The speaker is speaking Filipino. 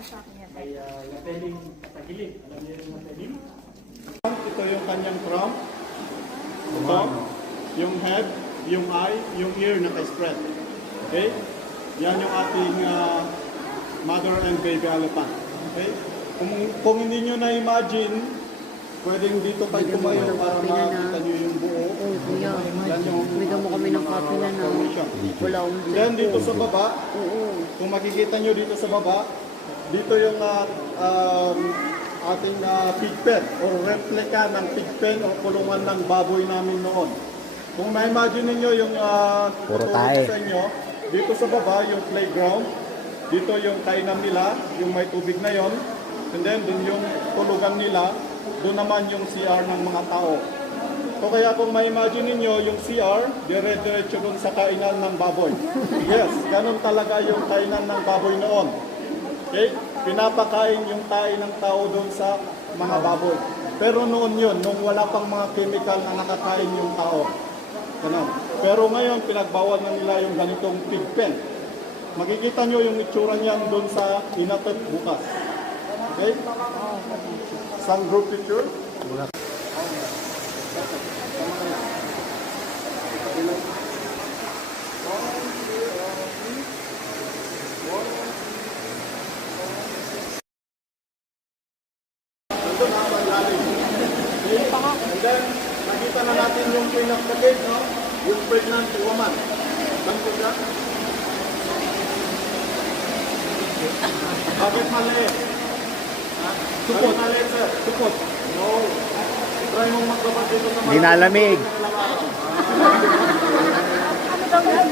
sa akin yan. May labeling sa gilid. Alam niyo yung labeling? Ito yung kanyang crown. Ito, yung head, yung eye, yung ear naka-spread. Okay? Yan yung ating mother and baby elephant. Okay? Kung hindi nyo na-imagine, pwedeng dito tayo tumayo para makita nyo yung buo. Oo, kuya. Yan yung Bigyan mo kami ng copy na na. Wala akong then dito sa baba, Oo. kung makikita nyo dito sa baba, dito yung ating pig pen or replica ng pig pen o kulungan ng baboy namin noon. Kung ma-imagine ninyo yung tutulog sa inyo, dito sa baba yung playground, dito yung kainan nila, yung may tubig na yon, and then dun yung tulugan nila, doon naman yung CR ng mga tao. So kaya kung ma-imagine ninyo yung CR, dire-diretso dun sa kainan ng baboy. Yes, ganun talaga yung kainan ng baboy noon. Okay? Pinapakain yung tayo ng tao doon sa mga baboy. Pero noon yun, nung wala pang mga chemical na nakakain yung tao. Ganun. Pero ngayon, pinagbawal na nila yung ganitong pig pen. Makikita nyo yung itsura niyan doon sa inatot bukas. Okay? Some group picture. And then, nakita na natin yung pinakapit, no? Yung pregnant woman. Saan ko siya? Bakit maliit? Supot. Bakit maliit, sir? Supot. No. Try mong magkapat dito sa mga... Di nalamig. Ano daw yan?